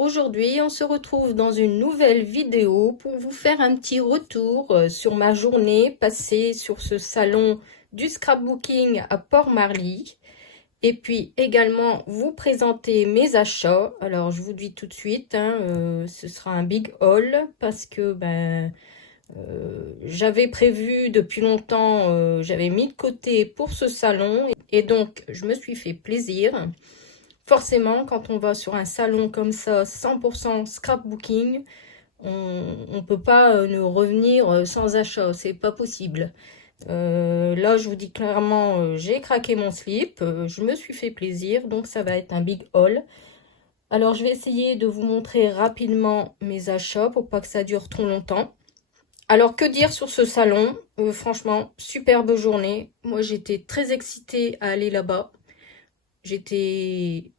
Alors aujourd'hui, on se retrouve dans une nouvelle vidéo pour vous faire un petit retour sur ma journée passée sur ce salon du scrapbooking à Port-Marly. Et puis également vous présenter mes achats. Alors je vous dis tout de suite, ce sera un big haul parce que j'avais prévu depuis longtemps, j'avais mis de côté pour ce salon et donc je me suis fait plaisir. Forcément, quand on va sur un salon comme ça, 100% scrapbooking, on ne peut pas ne revenir sans achat, c'est pas possible. Là, je vous dis clairement, j'ai craqué mon slip, je me suis fait plaisir, donc ça va être un big haul. Alors, je vais essayer de vous montrer rapidement mes achats pour pas que ça dure trop longtemps. Alors, que dire sur ce salon? Franchement, superbe journée. Moi, j'étais très excitée à aller là-bas. J'étais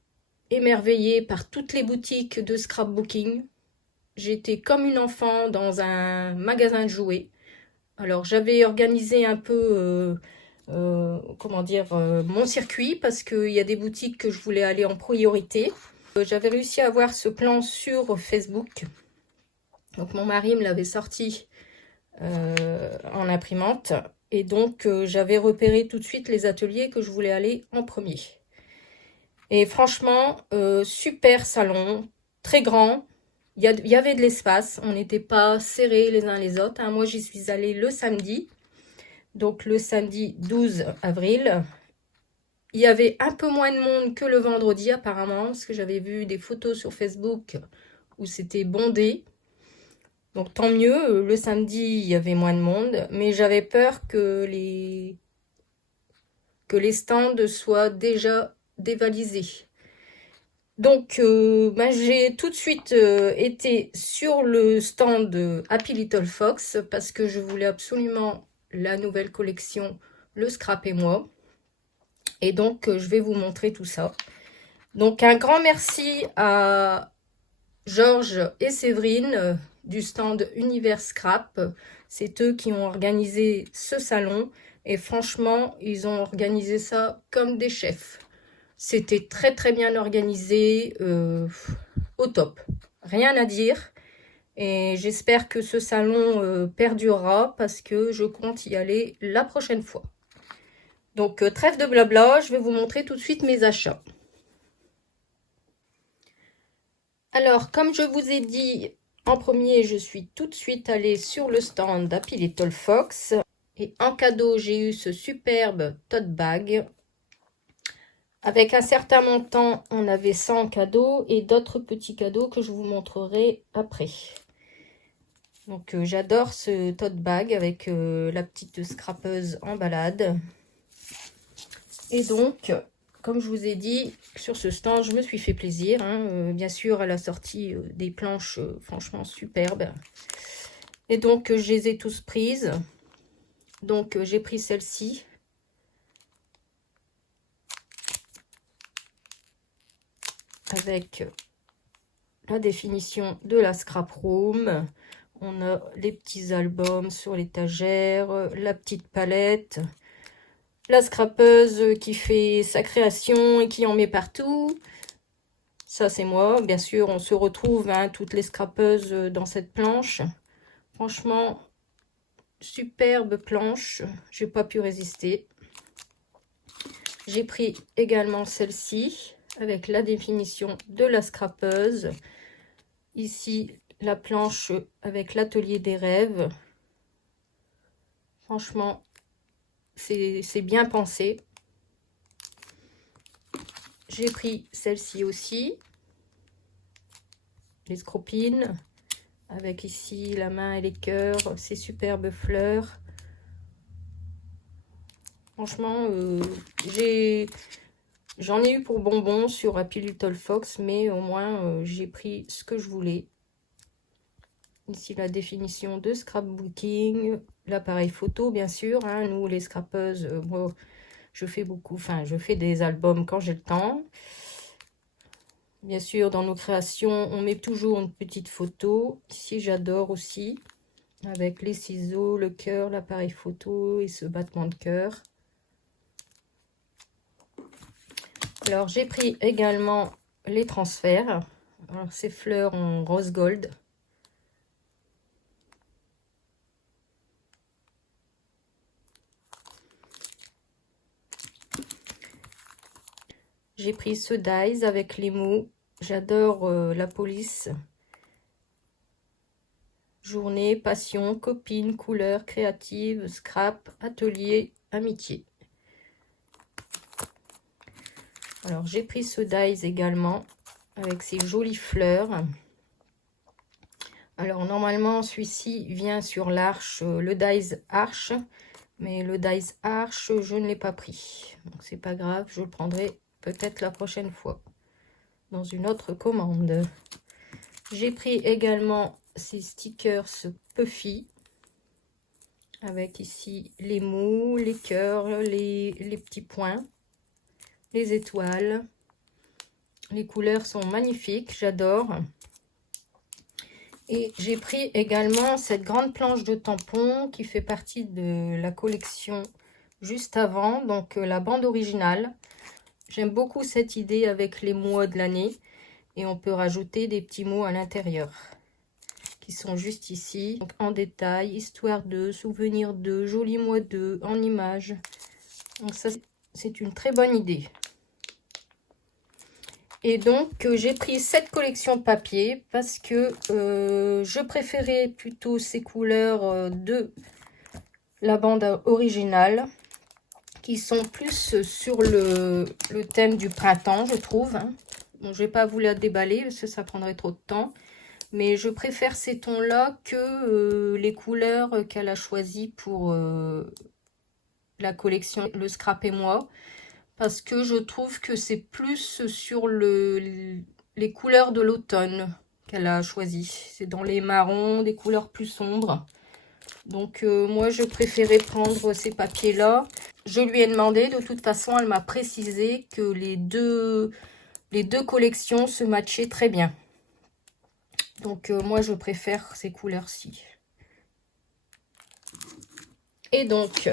émerveillée par toutes les boutiques de scrapbooking. J'étais comme une enfant dans un magasin de jouets. Alors j'avais organisé un peu, comment dire, mon circuit parce qu'il y a des boutiques que je voulais aller en priorité. J'avais réussi à avoir ce plan sur Facebook. Donc mon mari me l'avait sorti en imprimante. Et donc j'avais repéré tout de suite les ateliers que je voulais aller en premier. Et franchement, super salon, très grand. Il y avait de l'espace, on n'était pas serrés les uns les autres. Moi, j'y suis allée le samedi, donc le samedi 12 avril. Il y avait un peu moins de monde que le vendredi apparemment, parce que j'avais vu des photos sur Facebook où c'était bondé. Donc tant mieux, le samedi, il y avait moins de monde, mais j'avais peur que les stands soient déjà dévalisés. Donc, j'ai tout de suite été sur le stand de Happy Little Fox parce que je voulais absolument la nouvelle collection Le Scrap et moi. Et donc, je vais vous montrer tout ça. Donc, un grand merci à Georges et Séverine du stand Univers Scrap. C'est eux qui ont organisé ce salon. Et franchement, ils ont organisé ça comme des chefs. C'était très très bien organisé, au top. Rien à dire. Et j'espère que ce salon perdurera parce que je compte y aller la prochaine fois. Donc trêve de blabla, je vais vous montrer tout de suite mes achats. Alors comme je vous ai dit en premier, je suis tout de suite allée sur le stand d'Happy Little Fox. Et en cadeau, j'ai eu ce superbe tote bag. Avec un certain montant, on avait 100 cadeaux et d'autres petits cadeaux que je vous montrerai après. Donc j'adore ce tote bag avec la petite scrapeuse en balade. Et donc, comme je vous ai dit, sur ce stand, je me suis fait plaisir. Bien sûr, elle a sorti des planches franchement superbes. Et donc, je les ai tous prises. Donc, j'ai pris celle-ci. Avec la définition de la scrap room. On a les petits albums sur l'étagère, la petite palette, la scrapeuse qui fait sa création et qui en met partout. Ça, c'est moi. Bien sûr, on se retrouve, toutes les scrapeuses dans cette planche. Franchement, superbe planche. J'ai pas pu résister. J'ai pris également celle-ci avec la définition de la scrapeuse. Ici, la planche avec l'atelier des rêves. Franchement, c'est bien pensé. J'ai pris celle-ci aussi. Les scropines. Avec ici la main et les cœurs. Ces superbes fleurs. Franchement, j'en ai eu pour bonbons sur Happy Little Fox. Mais au moins, j'ai pris ce que je voulais. Ici, la définition de scrapbooking, l'appareil photo, bien sûr. Nous, les scrapeuses, moi, je fais je fais des albums quand j'ai le temps. Bien sûr, dans nos créations, on met toujours une petite photo. Ici, j'adore aussi, avec les ciseaux, le cœur, l'appareil photo et ce battement de cœur. Alors, j'ai pris également les transferts. Alors, ces fleurs en rose gold. J'ai pris ce dies avec les mots. J'adore la police. Journée, passion, copine, couleur, créative, scrap, atelier, amitié. Alors, j'ai pris ce dies également avec ces jolies fleurs. Alors, normalement, celui-ci vient sur l'arche, le dies arche. Mais le dies arche, je ne l'ai pas pris. Donc, c'est pas grave, je le prendrai peut-être la prochaine fois dans une autre commande. J'ai pris également ces stickers Puffy avec ici les mots, les cœurs, les petits points, les étoiles. Les couleurs sont magnifiques, j'adore. Et j'ai pris également cette grande planche de tampons qui fait partie de la collection juste avant, donc la bande originale. J'aime beaucoup cette idée avec les mois de l'année et on peut rajouter des petits mots à l'intérieur qui sont juste ici, donc en détail, histoire de, souvenir de, joli mois de, en image. Donc ça, c'est une très bonne idée. Et donc, j'ai pris cette collection de papier parce que je préférais plutôt ces couleurs de la bande originale qui sont plus sur le thème du printemps, je trouve. Bon, je vais pas vous la déballer parce que ça prendrait trop de temps. Mais je préfère ces tons-là que les couleurs qu'elle a choisies pour la collection Le Scrap et moi. Parce que je trouve que c'est plus sur les couleurs de l'automne qu'elle a choisi. C'est dans les marrons, des couleurs plus sombres. Donc moi, je préférais prendre ces papiers-là. Je lui ai demandé, de toute façon, elle m'a précisé que les deux collections se matchaient très bien. Donc moi, je préfère ces couleurs-ci. Et donc,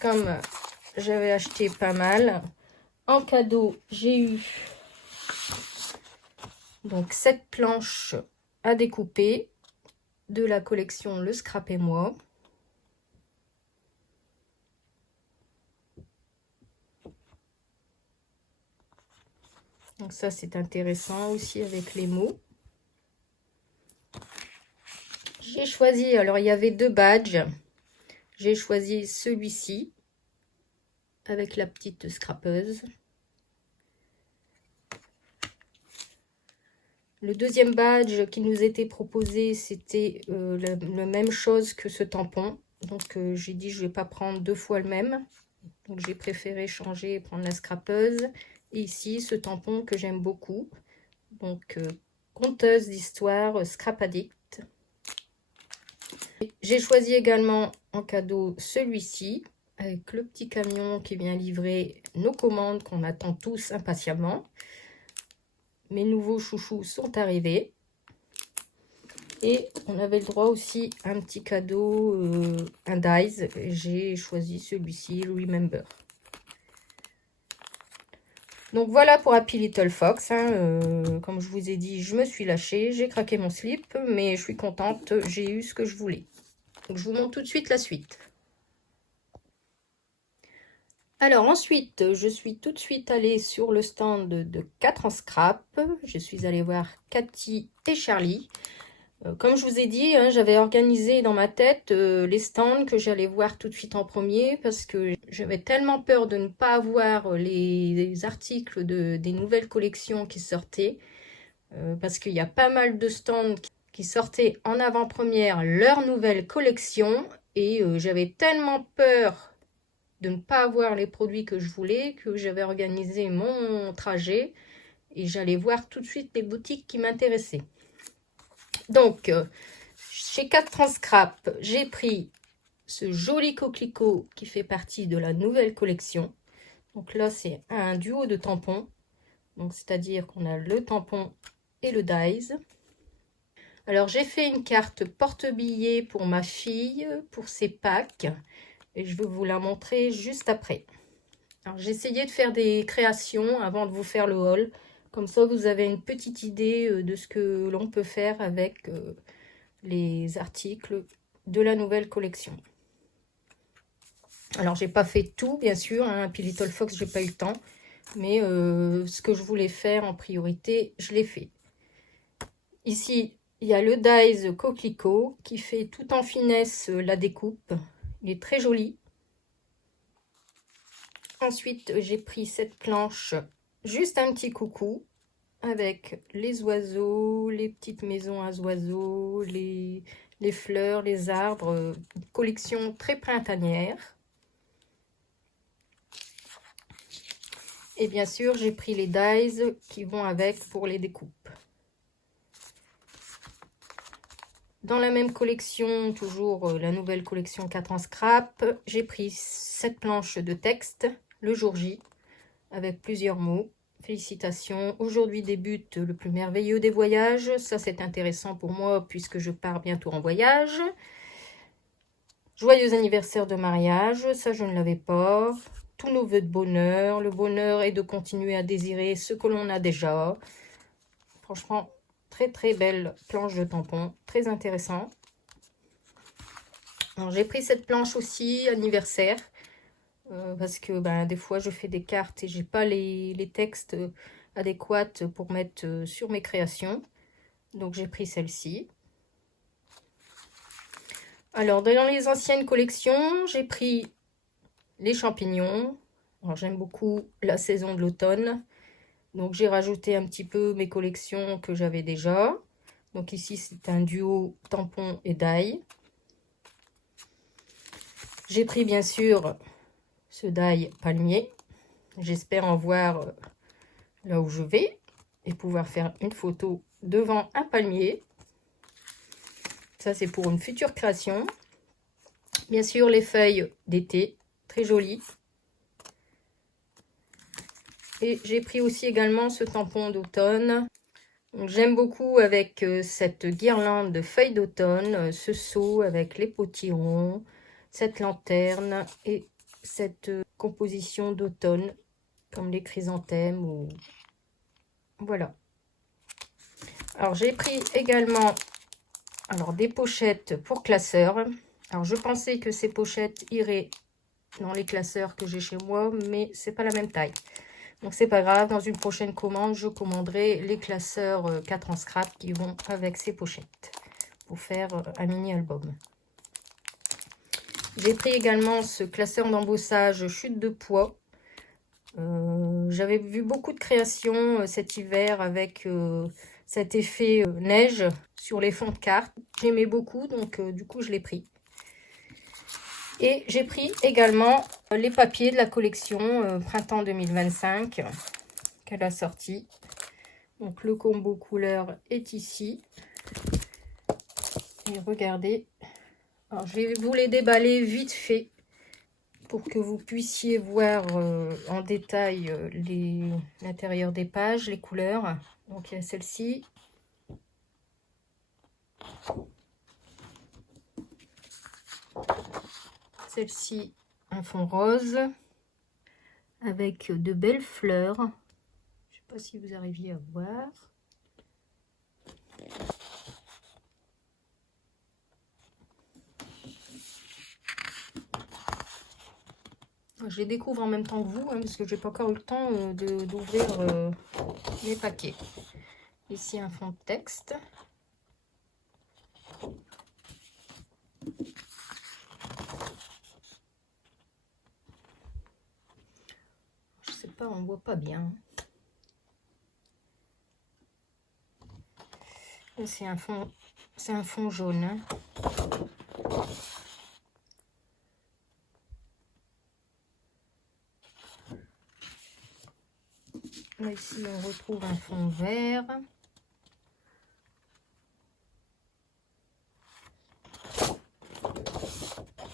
comme j'avais acheté pas mal, en cadeau, j'ai eu donc cette planche à découper de la collection Le Scrap et moi. Donc ça, c'est intéressant aussi avec les mots. J'ai choisi, alors il y avait 2 badges. J'ai choisi celui-ci avec la petite scrapeuse. Le deuxième badge qui nous était proposé, c'était la même chose que ce tampon. Donc j'ai dit je ne vais pas prendre 2 fois le même. Donc j'ai préféré changer et prendre la scrapeuse. Et ici, ce tampon que j'aime beaucoup. Donc conteuse d'histoire, Scrap Addict. J'ai choisi également en cadeau celui-ci, avec le petit camion qui vient livrer nos commandes qu'on attend tous impatiemment. Mes nouveaux chouchous sont arrivés. Et on avait le droit aussi à un petit cadeau, un dies. J'ai choisi celui-ci, Remember. Donc voilà pour Happy Little Fox. Comme je vous ai dit, je me suis lâchée, j'ai craqué mon slip, mais je suis contente, j'ai eu ce que je voulais. Donc je vous montre tout de suite la suite. Alors ensuite, je suis tout de suite allée sur le stand de 4 en scrap. Je suis allée voir Cathy et Charlie. Comme je vous ai dit, j'avais organisé dans ma tête les stands que j'allais voir tout de suite en premier parce que j'avais tellement peur de ne pas avoir les articles des nouvelles collections qui sortaient. Parce qu'il y a pas mal de stands qui sortaient en avant-première leur nouvelle collection. Et j'avais tellement peur de ne pas avoir les produits que je voulais que j'avais organisé mon trajet. Et j'allais voir tout de suite les boutiques qui m'intéressaient. Donc, chez 4 en scrap, j'ai pris ce joli coquelicot qui fait partie de la nouvelle collection. Donc là, c'est un duo de tampons. Donc, c'est-à-dire qu'on a le tampon et le dies. Alors, j'ai fait une carte porte-billets pour ma fille, pour ses packs. Et je vais vous la montrer juste après. Alors, j'ai essayé de faire des créations avant de vous faire le haul. Comme ça, vous avez une petite idée de ce que l'on peut faire avec les articles de la nouvelle collection. Alors, j'ai pas fait tout, bien sûr, hein, puis Little Fox, j'ai pas eu le temps. Mais ce que je voulais faire en priorité, je l'ai fait. Ici, il y a le Dies Coquelicot qui fait tout en finesse la découpe. Il est très joli. Ensuite, j'ai pris cette planche, juste un petit coucou, avec les oiseaux, les petites maisons à oiseaux, les fleurs, les arbres. Une collection très printanière. Et bien sûr, j'ai pris les dies qui vont avec pour les découpes. Dans la même collection, toujours la nouvelle collection 4 en scrap, j'ai pris cette planche de texte, le jour J, avec plusieurs mots. Félicitations, aujourd'hui débute le plus merveilleux des voyages. Ça, c'est intéressant pour moi puisque je pars bientôt en voyage. Joyeux anniversaire de mariage, ça je ne l'avais pas. Tous nos vœux de bonheur. Le bonheur est de continuer à désirer ce que l'on a déjà. Franchement, très très belle planche de tampon, très intéressant. J'ai pris cette planche aussi, anniversaire, parce que des fois je fais des cartes et j'ai pas les textes adéquats pour mettre sur mes créations. Donc j'ai pris celle-ci. Alors dans les anciennes collections, j'ai pris les champignons. Alors j'aime beaucoup la saison de l'automne. Donc j'ai rajouté un petit peu mes collections que j'avais déjà. Donc ici c'est un duo tampon et die. J'ai pris bien sûr ce die palmier. J'espère en voir là où je vais et pouvoir faire une photo devant un palmier. Ça c'est pour une future création. Bien sûr les feuilles d'été, très jolies. Et j'ai pris aussi également ce tampon d'automne. J'aime beaucoup avec cette guirlande de feuilles d'automne, ce seau avec les potillons, cette lanterne et cette composition d'automne comme les chrysanthèmes. Ou... Voilà. Alors j'ai pris également des pochettes pour classeurs. Alors je pensais que ces pochettes iraient dans les classeurs que j'ai chez moi, mais c'est pas la même taille. Donc c'est pas grave, dans une prochaine commande, je commanderai les classeurs 4 en scrap qui vont avec ces pochettes pour faire un mini album. J'ai pris également ce classeur d'embossage chute de poids. J'avais vu beaucoup de créations cet hiver avec cet effet neige sur les fonds de cartes. J'aimais beaucoup, donc du coup je l'ai pris. Et j'ai pris également les papiers de la collection printemps 2025 qu'elle a sorti. Donc le combo couleur est ici. Et regardez. Alors je vais vous les déballer vite fait pour que vous puissiez voir en détail l'intérieur des pages, les couleurs. Donc il y a celle-ci. Celle-ci, un fond rose avec de belles fleurs. Je ne sais pas si vous arriviez à voir. Je les découvre en même temps que vous, parce que j'ai pas encore eu le temps d'ouvrir les paquets. Ici un fond de texte. Je sais pas, on voit pas bien. C'est un fond jaune. Hein. Là, ici, on retrouve un fond vert.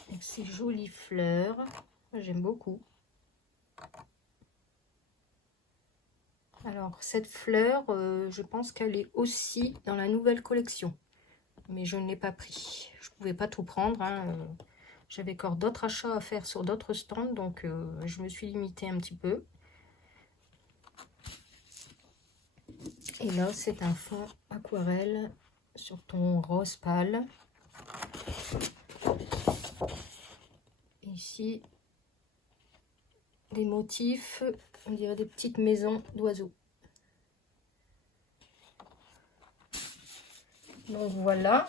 Avec ces jolies fleurs. J'aime beaucoup. Alors, cette fleur, je pense qu'elle est aussi dans la nouvelle collection. Mais je ne l'ai pas pris. Je ne pouvais pas tout prendre. Hein. J'avais encore d'autres achats à faire sur d'autres stands. Donc, je me suis limitée un petit peu. Et là, c'est un fond aquarelle sur ton rose pâle. Ici, des motifs, on dirait des petites maisons d'oiseaux. Donc voilà.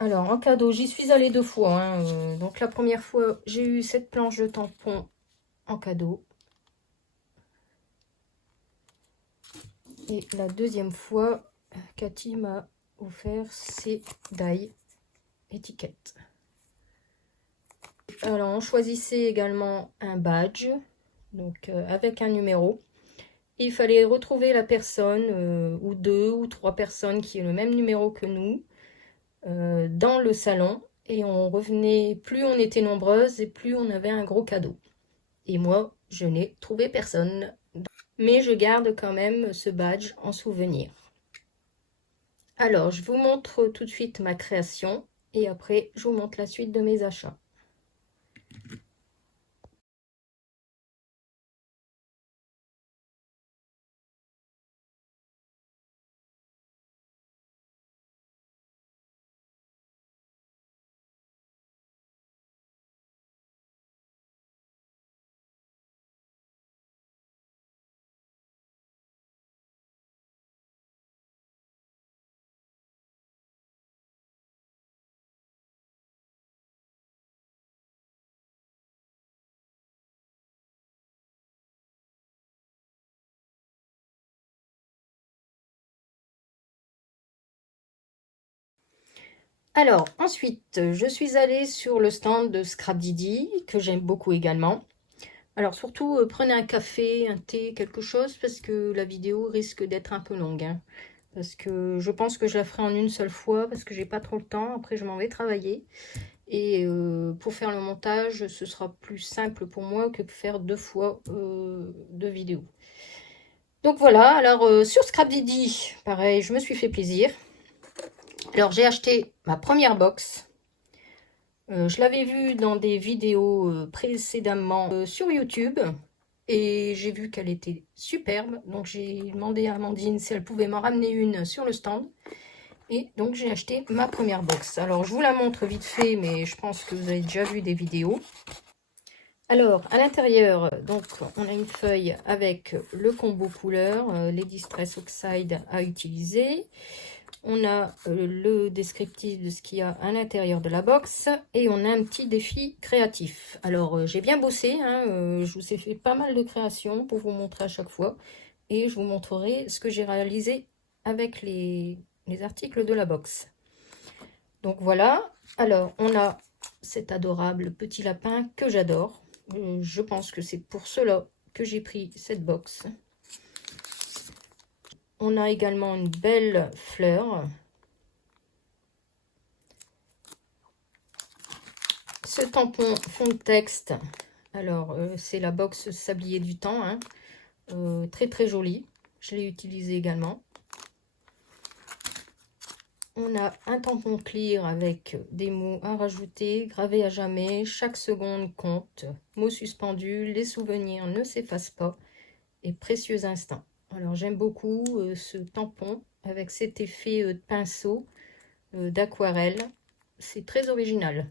Alors en cadeau, j'y suis allée 2 fois. Hein. Donc la première fois, j'ai eu cette planche de tampon en cadeau. Et la deuxième fois, Cathy m'a offert ces die étiquettes. Alors on choisissait également un badge, donc avec un numéro. Il fallait retrouver la personne, ou 2 ou 3 personnes qui aient le même numéro que nous, dans le salon. Et on revenait, plus on était nombreuses et plus on avait un gros cadeau. Et moi, je n'ai trouvé personne. Mais je garde quand même ce badge en souvenir. Alors, je vous montre tout de suite ma création. Et après, je vous montre la suite de mes achats. Alors, ensuite, je suis allée sur le stand de Scrapdiddy, que j'aime beaucoup également. Alors, surtout, prenez un café, un thé, quelque chose, parce que la vidéo risque d'être un peu longue. Hein. Parce que je pense que je la ferai en une seule fois, parce que j'ai pas trop le temps. Après, je m'en vais travailler. Et pour faire le montage, ce sera plus simple pour moi que de faire 2 fois 2 vidéos. Donc voilà, alors sur Scrapdiddy, pareil, je me suis fait plaisir. Alors, j'ai acheté ma première box. Je l'avais vue dans des vidéos précédemment sur YouTube. Et j'ai vu qu'elle était superbe. Donc, j'ai demandé à Amandine si elle pouvait m'en ramener une sur le stand. Et donc, j'ai acheté ma première box. Alors, je vous la montre vite fait, mais je pense que vous avez déjà vu des vidéos. Alors, à l'intérieur, donc, on a une feuille avec le combo couleur, les Distress Oxide à utiliser. On a le descriptif de ce qu'il y a à l'intérieur de la box et on a un petit défi créatif. Alors, j'ai bien bossé, hein, je vous ai fait pas mal de créations pour vous montrer à chaque fois et je vous montrerai ce que j'ai réalisé avec les articles de la box. Donc voilà, alors on a cet adorable petit lapin que j'adore. Je pense que c'est pour cela que j'ai pris cette box. On a également une belle fleur. Ce tampon fond de texte, alors c'est la box Sablier du Temps, hein. Très très joli. Je l'ai utilisé également. On a un tampon clear avec des mots à rajouter, gravés à jamais, chaque seconde compte, mots suspendus, les souvenirs ne s'effacent pas et précieux instants. Alors j'aime beaucoup ce tampon avec cet effet de pinceau d'aquarelle. C'est très original.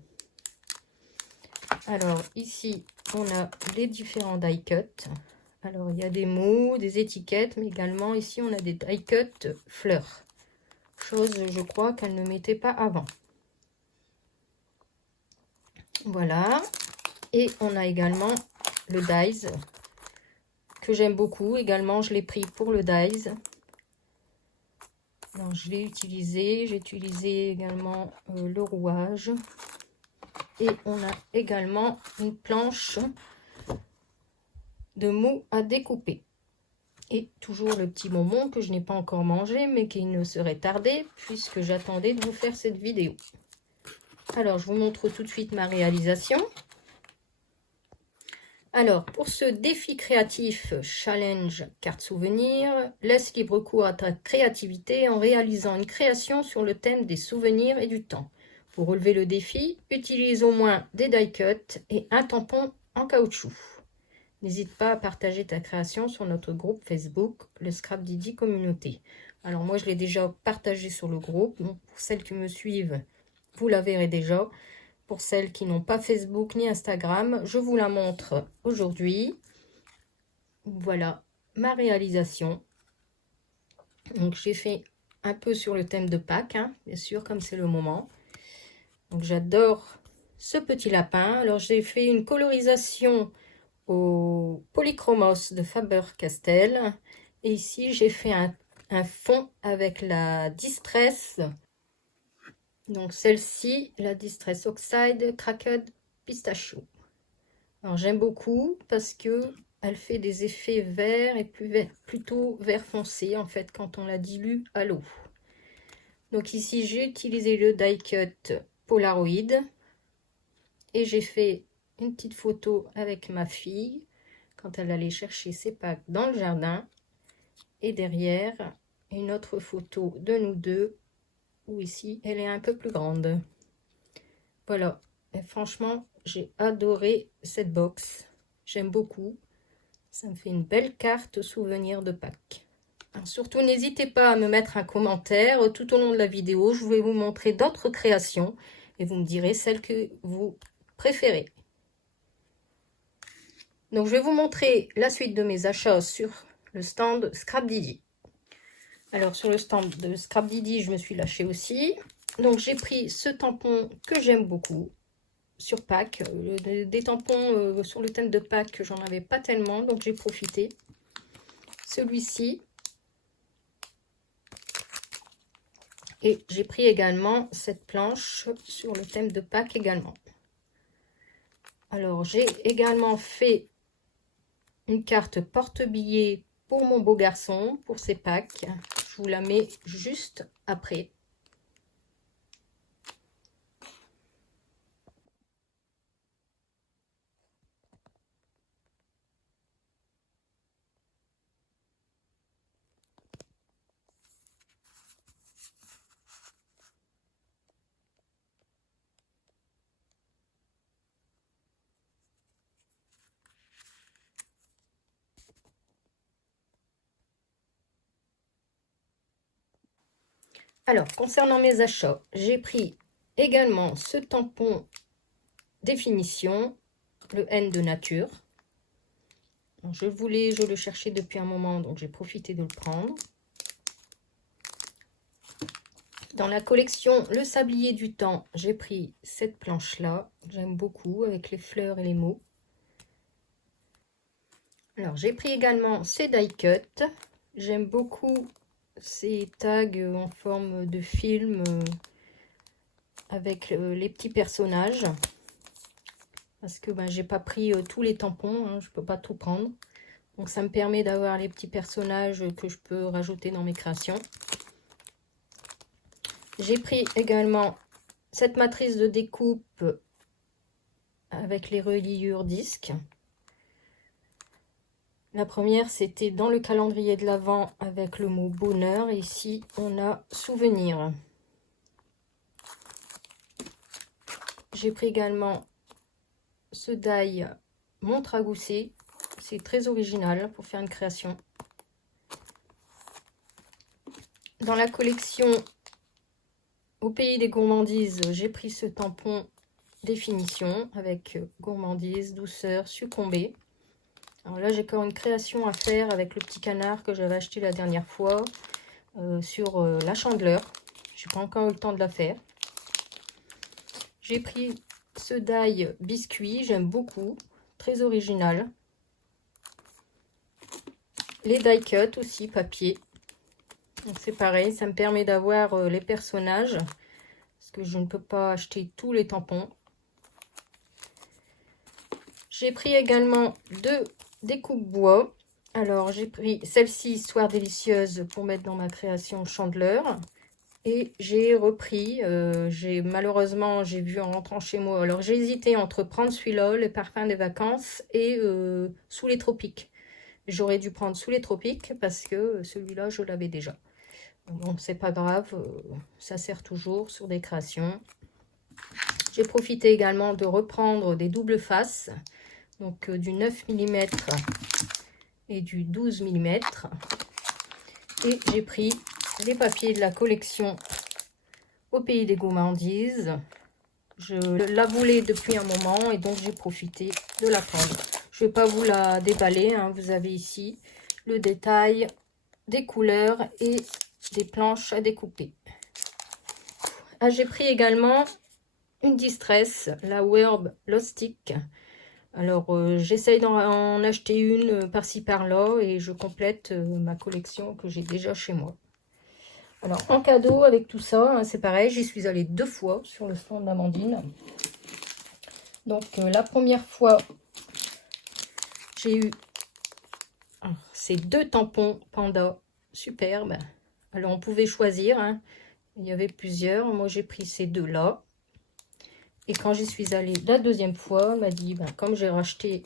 Alors ici, on a les différents die cuts. Alors il y a des mots, des étiquettes, mais également ici on a des die cuts fleurs. Chose, je crois, qu'elle ne mettait pas avant. Voilà. Et on a également le dies, que j'aime beaucoup. Également, je l'ai pris pour le dies. Donc, je l'ai utilisé. J'ai utilisé également le rouage. Et on a également une planche de mots à découper. Et toujours le petit bonbon que je n'ai pas encore mangé, mais qui ne serait tardé, puisque j'attendais de vous faire cette vidéo. Alors, je vous montre tout de suite ma réalisation. Alors, pour ce défi créatif challenge carte souvenir, laisse libre cours à ta créativité en réalisant une création sur le thème des souvenirs et du temps. Pour relever le défi, utilise au moins des die cuts et un tampon en caoutchouc. N'hésite pas à partager ta création sur notre groupe Facebook, le Scrapdiddy Communauté. Alors moi, je l'ai déjà partagé sur le groupe. Donc, pour celles qui me suivent, vous la verrez déjà. Pour celles qui n'ont pas Facebook ni Instagram, je vous la montre aujourd'hui. Voilà ma réalisation. Donc j'ai fait un peu sur le thème de Pâques, hein, bien sûr, comme c'est le moment. Donc j'adore ce petit lapin. Alors j'ai fait une colorisation au Polychromos de Faber-Castell. Et ici j'ai fait un fond avec la Distress. Donc celle-ci, la Distress Oxide Cracked Pistachio. Alors j'aime beaucoup parce que elle fait des effets verts et plutôt vert foncé en fait quand on la dilue à l'eau. Donc ici j'ai utilisé le die cut Polaroid et j'ai fait une petite photo avec ma fille quand elle allait chercher ses packs dans le jardin, et derrière une autre photo de nous deux où ici elle est un peu plus grande. Voilà, et franchement j'ai adoré cette box, j'aime beaucoup. Ça me fait une belle carte souvenir de Pâques. Alors surtout, n'hésitez pas à me mettre un commentaire tout au long de la vidéo. Je vais vous montrer d'autres créations et vous me direz celles que vous préférez. Donc, je vais vous montrer la suite de mes achats sur le stand Scrapdiddy. Alors, sur le stand de Scrapdiddy, je me suis lâchée aussi. Donc, j'ai pris ce tampon que j'aime beaucoup sur Pâques. Des tampons sur le thème de Pâques, j'en avais pas tellement, donc j'ai profité. Celui-ci. Et j'ai pris également cette planche sur le thème de Pâques également. Alors, j'ai également fait une carte porte-billets pour mon beau garçon, pour ses Pâques. Je vous la mets juste après. Alors, concernant mes achats, j'ai pris également ce tampon définition, le N de nature. Je le cherchais depuis un moment, donc j'ai profité de le prendre. Dans la collection Le Sablier du Temps, j'ai pris cette planche-là. J'aime beaucoup, avec les fleurs et les mots. Alors, j'ai pris également ces die cut. J'aime beaucoup ces tags en forme de film avec les petits personnages. Parce que j'ai pas pris tous les tampons, hein, je peux pas tout prendre. Donc, ça me permet d'avoir les petits personnages que je peux rajouter dans mes créations. J'ai pris également cette matrice de découpe avec les reliures disques. La première, c'était dans le calendrier de l'Avent avec le mot bonheur. Et ici, on a souvenir. J'ai pris également ce die montre à gousset. C'est très original pour faire une création. Dans la collection Au pays des gourmandises, j'ai pris ce tampon définition avec gourmandise, douceur, succombé. Alors là, j'ai encore une création à faire avec le petit canard que j'avais acheté la dernière fois sur la Chandeleur. Je n'ai pas encore eu le temps de la faire. J'ai pris ce die biscuit, j'aime beaucoup, très original. Les die cut aussi, papier. Donc c'est pareil, ça me permet d'avoir les personnages, parce que je ne peux pas acheter tous les tampons. J'ai pris également deux découpes bois. Alors j'ai pris celle-ci, Histoire délicieuse, pour mettre dans ma création Chandeleur. Et j'ai repris, malheureusement, j'ai vu en rentrant chez moi. Alors j'ai hésité entre prendre celui-là, Les parfums des vacances, et Sous les tropiques. J'aurais dû prendre Sous les tropiques parce que celui-là, je l'avais déjà. Bon, c'est pas grave, ça sert toujours sur des créations. J'ai profité également de reprendre des doubles faces, donc du 9 mm et du 12 mm. Et j'ai pris les papiers de la collection Au Pays des Gourmandises. Je la voulais depuis un moment et donc j'ai profité de la prendre. Je ne vais pas vous la déballer, hein. Vous avez ici le détail des couleurs et des planches à découper. Ah, j'ai pris également une Distress, la Werb Lostic. Alors, j'essaye d'en acheter une par-ci par-là et je complète ma collection que j'ai déjà chez moi. Alors, en cadeau avec tout ça, hein, c'est pareil, j'y suis allée 2 fois sur le stand d'Amandine. Donc, la première fois, j'ai eu ces 2 tampons Panda superbes. Alors, on pouvait choisir, hein. Il y avait plusieurs. Moi, j'ai pris ces 2-là. Et quand j'y suis allée la deuxième fois, elle m'a dit, ben, comme j'ai racheté,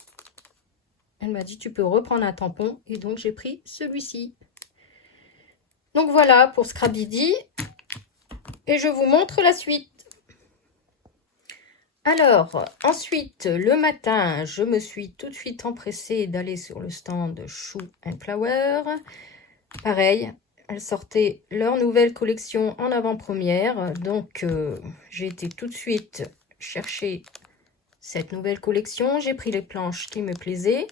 elle m'a dit, tu peux reprendre un tampon. Et donc, j'ai pris celui-ci. Donc, voilà pour Scrabidi. Et je vous montre la suite. Alors, ensuite, le matin, je me suis tout de suite empressée d'aller sur le stand Shoe and Flower. Pareil, elles sortaient leur nouvelle collection en avant-première. Donc, j'ai été tout de suite chercher cette nouvelle collection. J'ai pris les planches qui me plaisaient.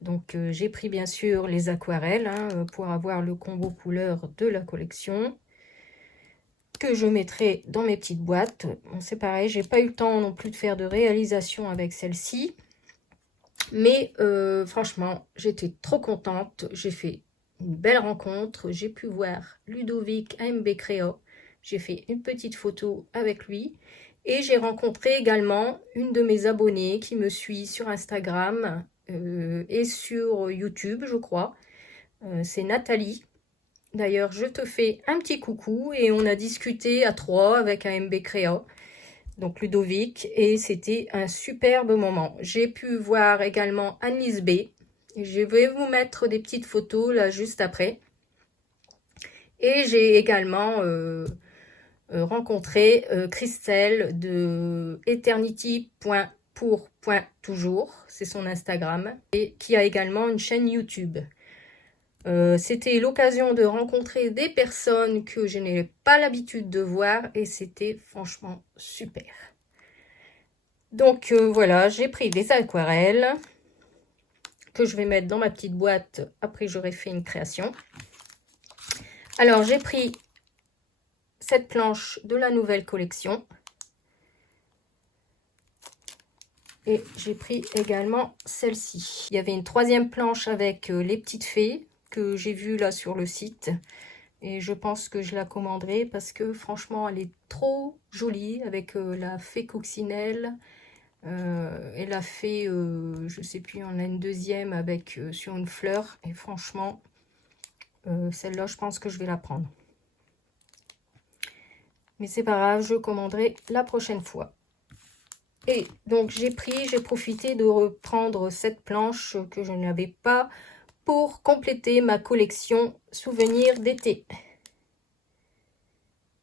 Donc, j'ai pris bien sûr les aquarelles, hein, pour avoir le combo couleur de la collection, que je mettrai dans mes petites boîtes. Bon, c'est pareil, j'ai pas eu le temps non plus de faire de réalisation avec celle-ci. Mais franchement, j'étais trop contente. J'ai fait une belle rencontre. J'ai pu voir Ludovic AMB Créa. J'ai fait une petite photo avec lui. Et j'ai rencontré également une de mes abonnées qui me suit sur Instagram et sur YouTube, je crois. C'est Nathalie. D'ailleurs, je te fais un petit coucou et on a discuté à 3 avec AMB Créa, donc Ludovic, et c'était un superbe moment. J'ai pu voir également Annelise B. Je vais vous mettre des petites photos là juste après. Et j'ai également rencontré Christelle de eternity.pour.toujours, c'est son Instagram, et qui a également une chaîne YouTube. C'était l'occasion de rencontrer des personnes que je n'ai pas l'habitude de voir et c'était franchement super. Donc voilà, j'ai pris des aquarelles que je vais mettre dans ma petite boîte après j'aurai fait une création. Alors j'ai pris cette planche de la nouvelle collection et j'ai pris également celle-ci. Il y avait une 3e planche avec les petites fées que j'ai vue là sur le site. Et je pense que je la commanderai parce que franchement, elle est trop jolie avec la fée coccinelle. Et la fée, je sais plus, on a une 2e avec sur une fleur. Et franchement, celle-là, je pense que je vais la prendre. Mais c'est pas grave, je commanderai la prochaine fois. Et donc, j'ai profité de reprendre cette planche que je n'avais pas pour compléter ma collection souvenirs d'été.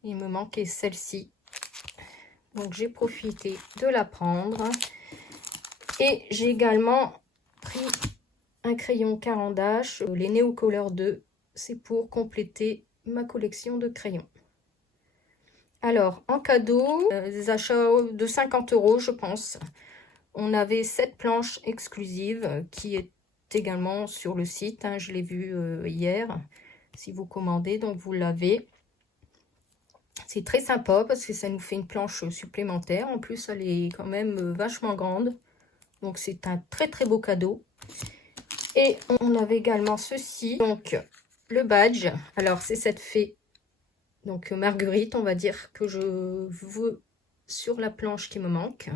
Il me manquait celle-ci. Donc, j'ai profité de la prendre. Et j'ai également pris un crayon Caran d'Ache, les Neocolor 2. C'est pour compléter ma collection de crayons. Alors, en cadeau, des achats de 50 €, je pense. On avait cette planche exclusive qui est également sur le site. Hein, je l'ai vue hier. Si vous commandez, donc vous l'avez. C'est très sympa parce que ça nous fait une planche supplémentaire. En plus, elle est quand même vachement grande. Donc, c'est un très très beau cadeau. Et on avait également ceci. Donc, le badge. Alors, c'est cette fée. Donc, Marguerite, on va dire que je veux sur la planche qui me manque.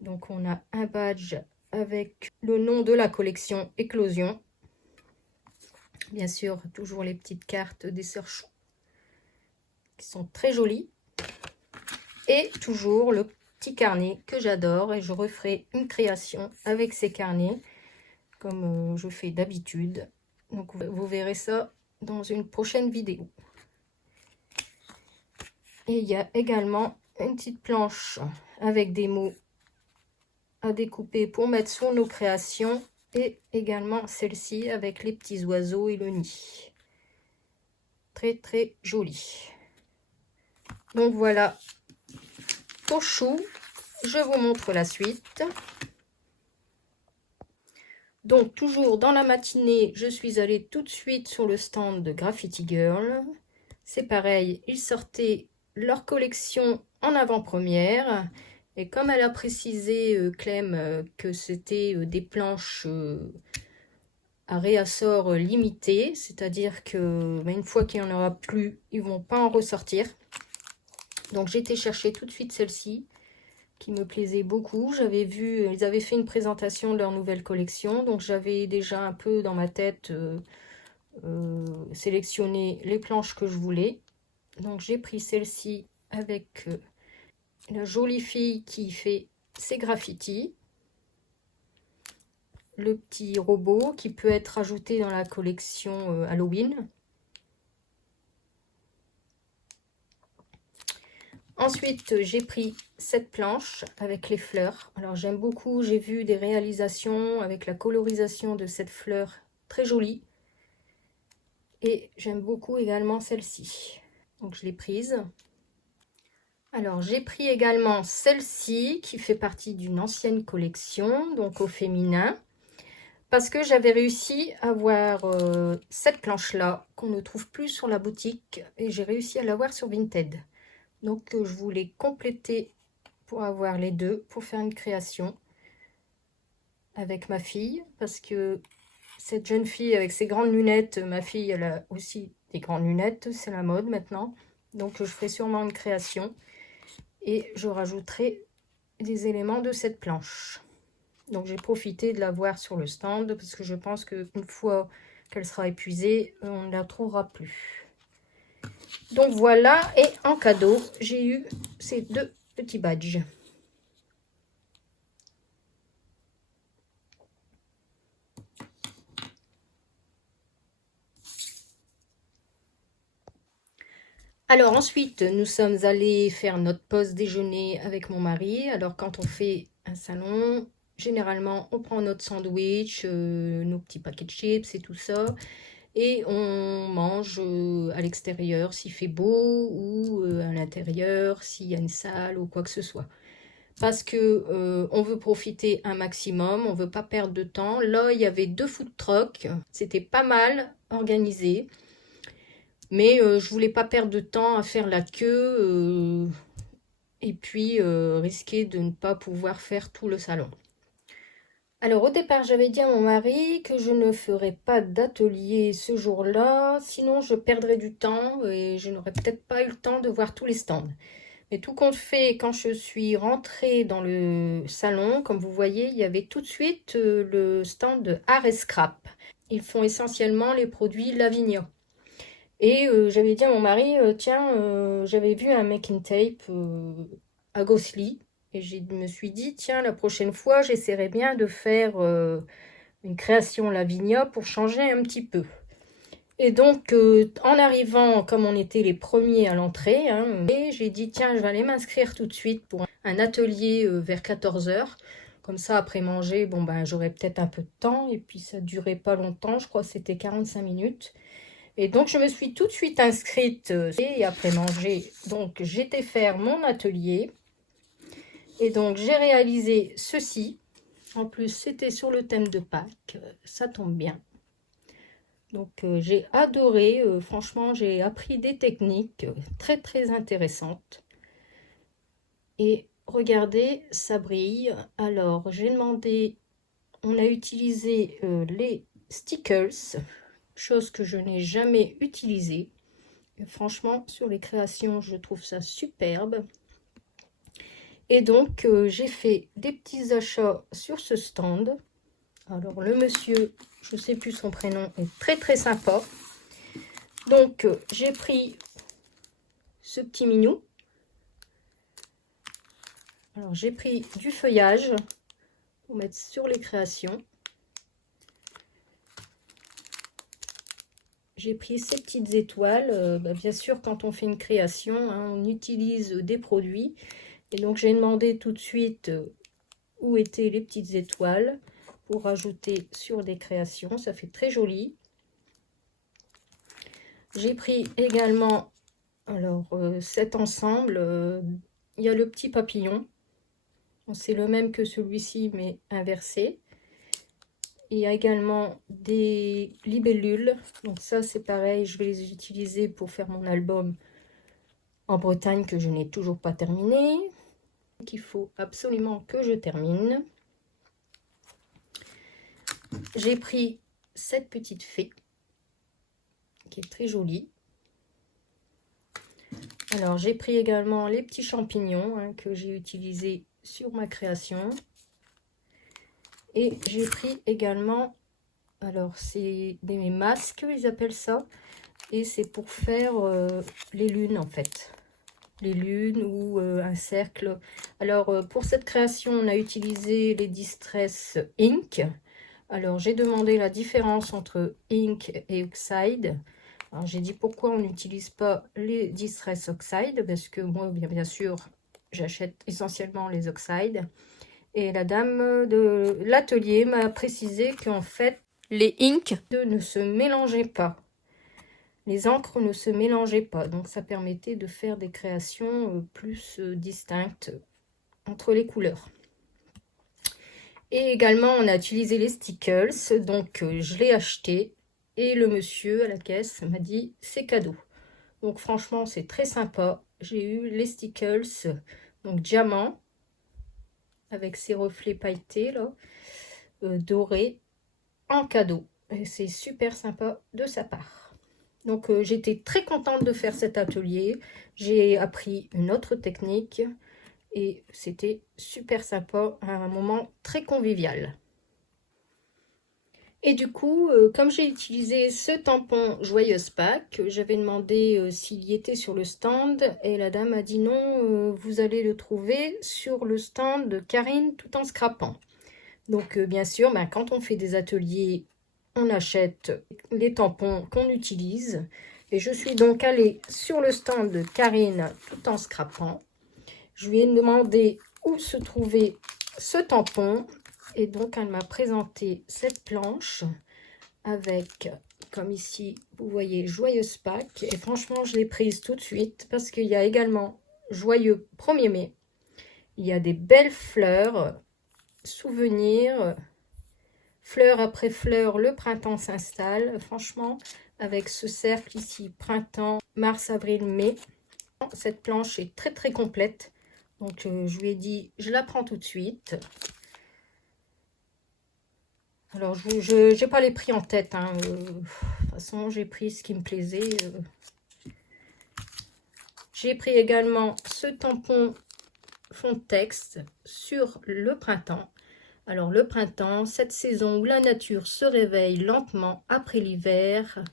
Donc, on a un badge avec le nom de la collection Éclosion. Bien sûr, toujours les petites cartes des sœurs Chou qui sont très jolies. Et toujours le petit carnet que j'adore. Et je referai une création avec ces carnets comme je fais d'habitude. Donc, vous verrez ça dans une prochaine vidéo. Et il y a également une petite planche avec des mots à découper pour mettre sur nos créations. Et également celle-ci avec les petits oiseaux et le nid. très très joli. Donc voilà pour chou. Je vous montre la suite. Donc toujours dans la matinée, je suis allée tout de suite sur le stand de Graffiti Girl. C'est pareil, ils sortaient leur collection en avant-première. Et comme elle a précisé, Clem, que c'était des planches à réassort limité, c'est-à-dire que une fois qu'il n'y en aura plus, ils vont pas en ressortir. Donc j'ai été chercher tout de suite celle-ci, qui me plaisait beaucoup. J'avais vu, ils avaient fait une présentation de leur nouvelle collection, donc j'avais déjà un peu dans ma tête sélectionné les planches que je voulais. Donc j'ai pris celle-ci avec la jolie fille qui fait ses graffitis, le petit robot qui peut être ajouté dans la collection Halloween. Ensuite, j'ai pris cette planche avec les fleurs. Alors, j'aime beaucoup, j'ai vu des réalisations avec la colorisation de cette fleur très jolie. Et j'aime beaucoup également celle-ci. Donc, je l'ai prise. Alors, j'ai pris également celle-ci qui fait partie d'une ancienne collection, donc au féminin. Parce que j'avais réussi à avoir cette planche-là qu'on ne trouve plus sur la boutique. Et j'ai réussi à l'avoir sur Vinted. Donc je voulais compléter pour avoir les deux, pour faire une création avec ma fille, parce que cette jeune fille avec ses grandes lunettes, ma fille elle a aussi des grandes lunettes, c'est la mode maintenant. Donc je ferai sûrement une création et je rajouterai des éléments de cette planche. Donc j'ai profité de la voir sur le stand parce que je pense qu'une fois qu'elle sera épuisée, on ne la trouvera plus. Donc voilà, et en cadeau, j'ai eu ces deux petits badges. Alors ensuite, nous sommes allés faire notre pause déjeuner avec mon mari. Alors quand on fait un salon, généralement on prend notre sandwich, nos petits paquets de chips et tout ça. Et on mange à l'extérieur s'il fait beau ou à l'intérieur s'il y a une salle ou quoi que ce soit. Parce que on veut profiter un maximum, on veut pas perdre de temps. Là, il y avait 2 food trucks, c'était pas mal organisé. Mais je voulais pas perdre de temps à faire la queue et puis risquer de ne pas pouvoir faire tout le salon. Alors au départ, j'avais dit à mon mari que je ne ferais pas d'atelier ce jour-là, sinon je perdrais du temps et je n'aurais peut-être pas eu le temps de voir tous les stands. Mais tout compte fait, quand je suis rentrée dans le salon, comme vous voyez, il y avait tout de suite le stand de Art et Scrap. Ils font essentiellement les produits Lavinia. Et j'avais dit à mon mari, tiens, j'avais vu un making tape à Gosselies. Et je me suis dit, tiens, la prochaine fois, j'essaierai bien de faire une création Lavinia pour changer un petit peu. Et donc, en arrivant, comme on était les premiers à l'entrée, hein, j'ai dit, tiens, je vais aller m'inscrire tout de suite pour un atelier vers 14 h. Comme ça, après manger, bon, ben, j'aurai peut-être un peu de temps. Et puis, ça ne durait pas longtemps, je crois que c'était 45 minutes. Et donc, je me suis tout de suite inscrite et après manger. Donc, j'étais faire mon atelier. Et donc, j'ai réalisé ceci. En plus, c'était sur le thème de Pâques. Ça tombe bien. Donc, j'ai adoré. Franchement, j'ai appris des techniques très, très intéressantes. Et regardez, ça brille. Alors, j'ai demandé... On a utilisé les stickers, chose que je n'ai jamais utilisée. Franchement, sur les créations, je trouve ça superbe. Et donc, j'ai fait des petits achats sur ce stand. Alors, le monsieur, je ne sais plus son prénom, est très très sympa. Donc, j'ai pris ce petit minou. Alors, j'ai pris du feuillage pour mettre sur les créations. J'ai pris ces petites étoiles. Bien sûr, quand on fait une création, hein, on utilise des produits. Et donc, j'ai demandé tout de suite où étaient les petites étoiles pour rajouter sur des créations. Ça fait très joli. J'ai pris également, alors cet ensemble, il y a le petit papillon. C'est le même que celui-ci, mais inversé. Il y a également des libellules. Donc ça, c'est pareil, je vais les utiliser pour faire mon album en Bretagne que je n'ai toujours pas terminé. Qu'il faut absolument que je termine. J'ai pris cette petite fée qui est très jolie. Alors, j'ai pris également les petits champignons que j'ai utilisés sur ma création. Et j'ai pris également, alors c'est des masques, ils appellent ça. Et c'est pour faire les lunes en fait. Les lunes ou un cercle. Alors, pour cette création, on a utilisé les Distress Ink. Alors, j'ai demandé la différence entre Ink et Oxide. Alors, j'ai dit pourquoi on n'utilise pas les Distress Oxide, parce que moi, bien sûr, j'achète essentiellement les Oxide. Et la dame de l'atelier m'a précisé qu'en fait, les inks ne se mélangeaient pas. Les encres ne se mélangeaient pas, donc ça permettait de faire des créations plus distinctes entre les couleurs. Et également, on a utilisé les stickers, donc je l'ai acheté. Et le monsieur à la caisse m'a dit c'est cadeau. Donc franchement c'est très sympa. J'ai eu les stickers, donc diamant, avec ses reflets pailletés là, dorés, en cadeau. Et c'est super sympa de sa part. Donc j'étais très contente de faire cet atelier. J'ai appris une autre technique et c'était super sympa, un moment très convivial. Et du coup, comme j'ai utilisé ce tampon Joyeuse Pâques, j'avais demandé s'il y était sur le stand et la dame a dit non, vous allez le trouver sur le stand de Karine tout en scrapant. Donc bien sûr, quand on fait des ateliers, on achète les tampons qu'on utilise. Et je suis donc allée sur le stand de Karine tout en scrapant. Je lui ai demandé où se trouvait ce tampon. Et donc, elle m'a présenté cette planche avec, comme ici, vous voyez, Joyeuse Pâques. Et franchement, je l'ai prise tout de suite parce qu'il y a également Joyeux 1er mai. Il y a des belles fleurs, souvenirs, fleur après fleur, le printemps s'installe. Franchement, avec ce cercle ici, printemps, mars, avril, mai. Cette planche est très très complète. Donc, je lui ai dit, je la prends tout de suite. Alors, je n'ai pas les prix en tête. De toute façon, j'ai pris ce qui me plaisait. J'ai pris également ce tampon fond de texte sur le printemps. Alors, le printemps, cette saison où la nature se réveille lentement après l'hiver,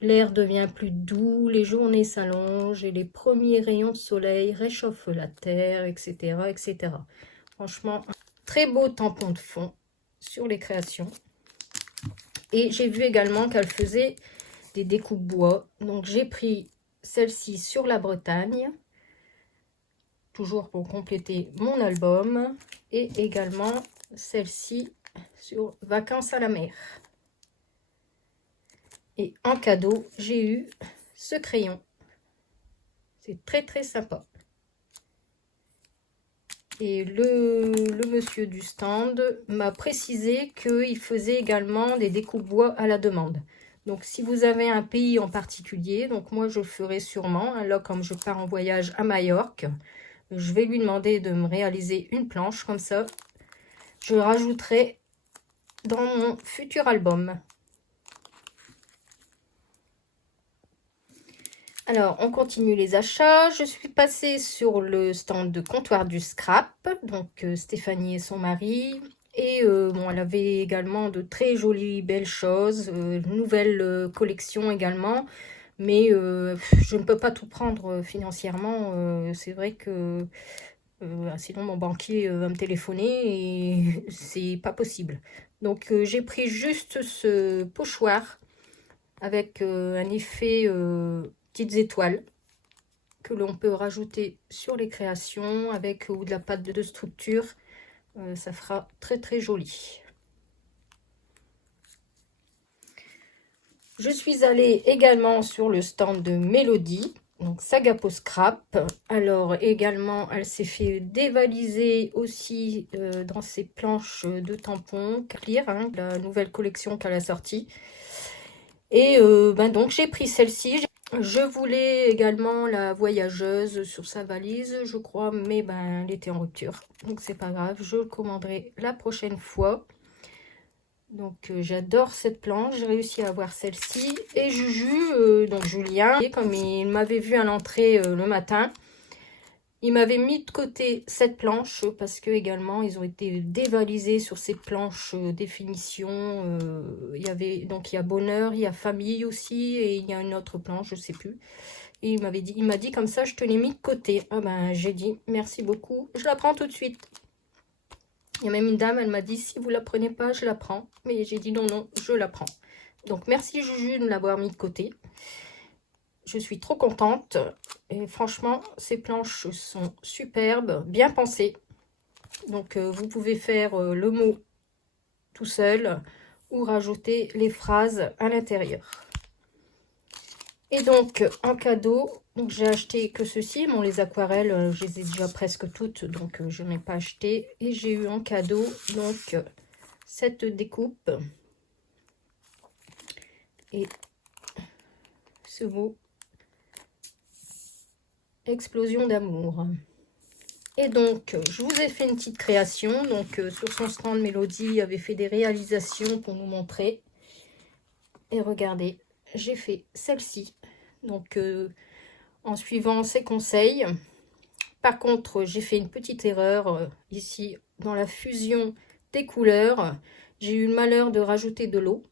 l'air devient plus doux, les journées s'allongent et les premiers rayons de soleil réchauffent la terre, etc., etc. Franchement, un très beau tampon de fond sur les créations. Et j'ai vu également qu'elle faisait des découpes bois. Donc, j'ai pris celle-ci sur la Bretagne, toujours pour compléter mon album. Et également celle-ci sur Vacances à la mer. Et en cadeau, j'ai eu ce crayon. C'est très très sympa. Et le monsieur du stand m'a précisé qu'il faisait également des découpes bois à la demande. Donc, si vous avez un pays en particulier, donc moi je le ferai sûrement. Là, comme je pars en voyage à Majorque, je vais lui demander de me réaliser une planche comme ça. Je rajouterai dans mon futur album. Alors, on continue les achats. Je suis passée sur le stand de Comptoir du Scrap. Donc, Stéphanie et son mari. Et bon, elle avait également de très jolies, belles choses. Nouvelle collection également. Mais je ne peux pas tout prendre financièrement. C'est vrai que sinon mon banquier va me téléphoner et c'est pas possible. Donc, j'ai pris juste ce pochoir avec un effet petites étoiles que l'on peut rajouter sur les créations avec ou de la pâte de structure. Ça fera très très joli. Je suis allée également sur le stand de Mélodie, donc Sagapo Scrap. Alors également, elle s'est fait dévaliser aussi dans ses planches de tampons Clear, hein, la nouvelle collection qu'elle a sortie. Et donc j'ai pris celle-ci. Je voulais également la voyageuse sur sa valise, je crois, mais elle était en rupture. Donc c'est pas grave, je le commanderai la prochaine fois. Donc j'adore cette planche, j'ai réussi à avoir celle-ci. Et Juju, donc Julien, comme il m'avait vu à l'entrée le matin, il m'avait mis de côté cette planche parce que également ils ont été dévalisés sur ces planches définition. Il y a bonheur, il y a famille aussi et il y a une autre planche, je sais plus. Et il m'a dit comme ça, je te l'ai mis de côté. Ah j'ai dit merci beaucoup, je la prends tout de suite. Il y a même une dame, elle m'a dit si vous la prenez pas, je la prends. Mais j'ai dit non, non, je la prends. Donc merci Juju de l'avoir mis de côté. Je suis trop contente. Et franchement, ces planches sont superbes, bien pensées. Donc vous pouvez faire le mot tout seul ou rajouter les phrases à l'intérieur. Et donc en cadeau, donc j'ai acheté que ceci. Bon, les aquarelles, je les ai déjà presque toutes, donc je n'ai pas acheté. Et j'ai eu en cadeau donc cette découpe et ce mot explosion d'amour. Et donc je vous ai fait une petite création. Donc sur son stand, Mélodie avait fait des réalisations pour nous montrer. Et regardez, j'ai fait celle-ci. Donc en suivant ses conseils. Par contre, j'ai fait une petite erreur ici dans la fusion des couleurs. J'ai eu le malheur de rajouter de l'eau.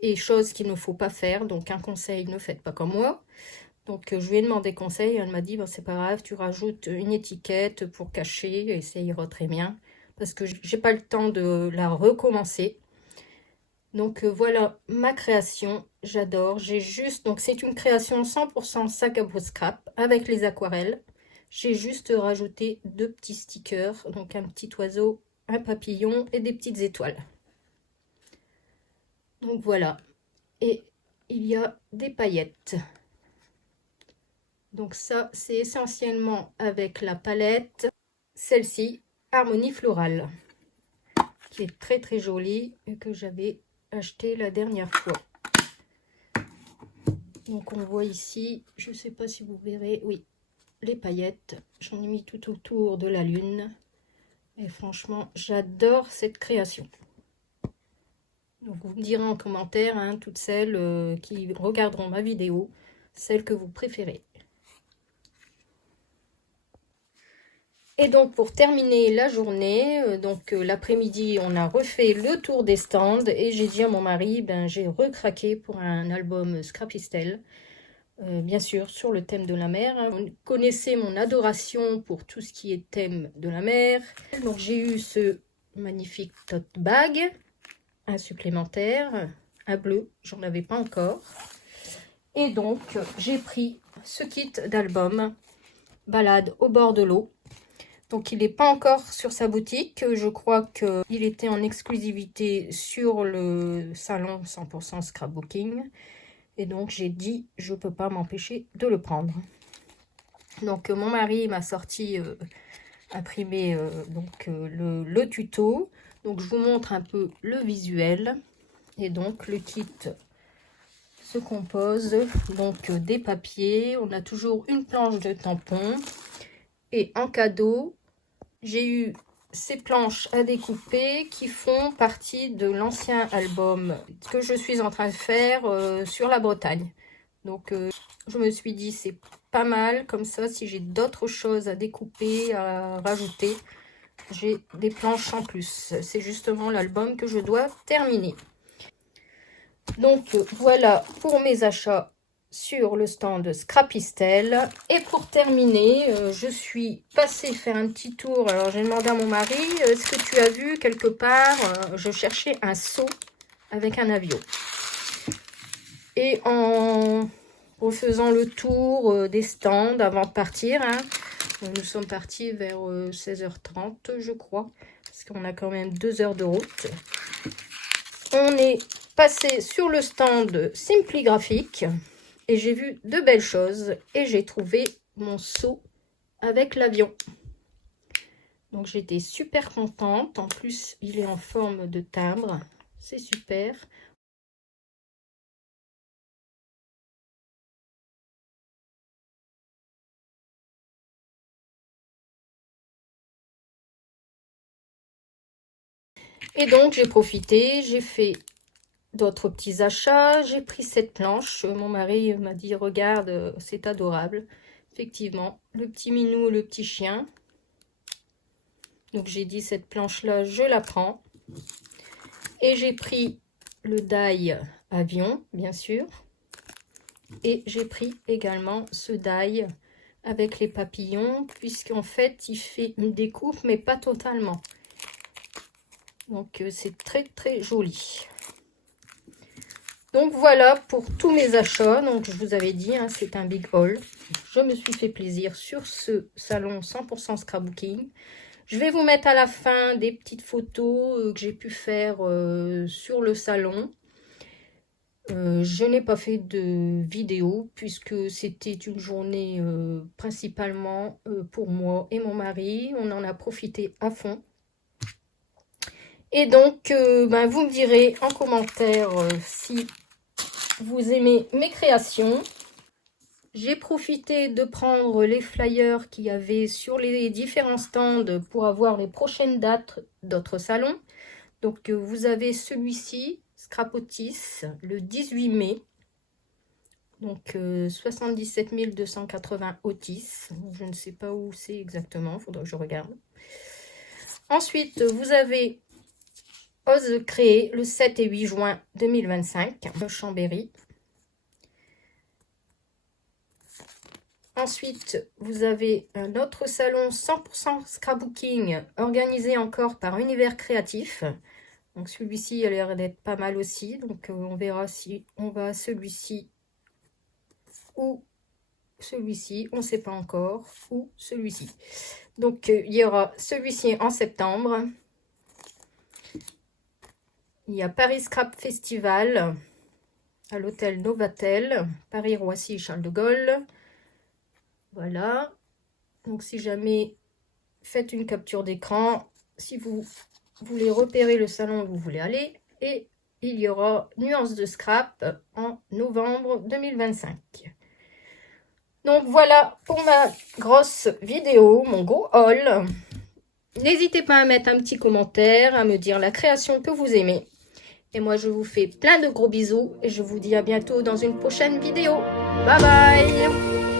Et chose qu'il ne faut pas faire. Donc un conseil, ne faites pas comme moi. Donc je lui ai demandé conseil. Elle m'a dit, c'est pas grave, tu rajoutes une étiquette pour cacher. Et ça ira très bien. Parce que j'ai pas le temps de la recommencer. Donc voilà ma création, j'adore. J'ai juste, donc c'est une création 100% Sagapo Scrap avec les aquarelles. J'ai juste rajouté 2 petits stickers, donc un petit oiseau, un papillon et des petites étoiles. Donc voilà, et il y a des paillettes. Donc ça, c'est essentiellement avec la palette, celle-ci, Harmonie Florale, qui est très très jolie et que j'avais acheté la dernière fois. Donc on voit ici, je ne sais pas si vous verrez, oui, les paillettes. J'en ai mis tout autour de la lune. Et franchement, j'adore cette création. Donc vous me direz en commentaire, hein, toutes celles qui regarderont ma vidéo, celles que vous préférez. Et donc pour terminer la journée, l'après-midi, on a refait le tour des stands et j'ai dit à mon mari, j'ai recraqué pour un album Scrapistel. Bien sûr, sur le thème de la mer. Vous connaissez mon adoration pour tout ce qui est thème de la mer. Donc j'ai eu ce magnifique tote bag, un supplémentaire, un bleu, j'en avais pas encore. Et donc j'ai pris ce kit d'album, Balade au bord de l'eau. Donc il n'est pas encore sur sa boutique, je crois qu'il était en exclusivité sur le salon 100% Scrapbooking. Et donc j'ai dit, je peux pas m'empêcher de le prendre. Donc mon mari m'a sorti imprimé le tuto. Donc je vous montre un peu le visuel. Et donc le kit se compose donc des papiers. On a toujours une planche de tampon. Et en cadeau, j'ai eu ces planches à découper qui font partie de l'ancien album que je suis en train de faire sur la Bretagne. Donc je me suis dit c'est pas mal comme ça, si j'ai d'autres choses à découper, à rajouter, j'ai des planches en plus. C'est justement l'album que je dois terminer. Donc voilà pour mes achats sur le stand Scrapistel. Et pour terminer, je suis passée faire un petit tour. Alors j'ai demandé à mon mari, est-ce que tu as vu quelque part, je cherchais un seau avec un avion. Et en refaisant le tour des stands avant de partir, hein, nous sommes partis vers 16h30 je crois, parce qu'on a quand même 2 heures de route. On est passé sur le stand Simply Graphique et j'ai vu de belles choses et j'ai trouvé mon seau avec l'avion. Donc j'étais super contente. En plus, il est en forme de timbre. C'est super. Et donc j'ai profité, j'ai fait d'autres petits achats. J'ai pris cette planche. Mon mari m'a dit, regarde, c'est adorable. Effectivement, le petit minou, le petit chien. Donc j'ai dit, cette planche-là, je la prends. Et j'ai pris le die avion, bien sûr. Et j'ai pris également ce die avec les papillons, puisqu'en fait, il fait une découpe, mais pas totalement. Donc c'est très très joli. Donc voilà pour tous mes achats. Donc je vous avais dit, hein, c'est un big haul. Je me suis fait plaisir sur ce salon 100% scrapbooking. Je vais vous mettre à la fin des petites photos que j'ai pu faire sur le salon. Je n'ai pas fait de vidéo puisque c'était une journée principalement pour moi et mon mari. On en a profité à fond. Et donc, vous me direz en commentaire si vous aimez mes créations. J'ai profité de prendre les flyers qu'il y avait sur les différents stands pour avoir les prochaines dates d'autres salons. Donc, vous avez celui-ci, Scrapotis, le 18 mai. Donc, 77 280 Otis. Je ne sais pas où c'est exactement, il faudra que je regarde. Ensuite, vous avez Ose créer le 7 et 8 juin 2025, Chambéry. Ensuite, vous avez un autre salon 100% scrapbooking organisé encore par Univers Créatif. Donc celui-ci a l'air d'être pas mal aussi. Donc on verra si on va à celui-ci ou celui-ci. On ne sait pas encore. Ou celui-ci. Donc il y aura celui-ci en septembre. Il y a Paris Scrap Festival à l'hôtel Novatel, Paris-Roissy, Charles de Gaulle. Voilà. Donc, si jamais faites une capture d'écran, si vous voulez repérer le salon où vous voulez aller. Et il y aura Nuances de Scrap en novembre 2025. Donc, voilà pour ma grosse vidéo, mon gros haul. N'hésitez pas à mettre un petit commentaire, à me dire la création que vous aimez. Et moi, je vous fais plein de gros bisous et je vous dis à bientôt dans une prochaine vidéo. Bye bye!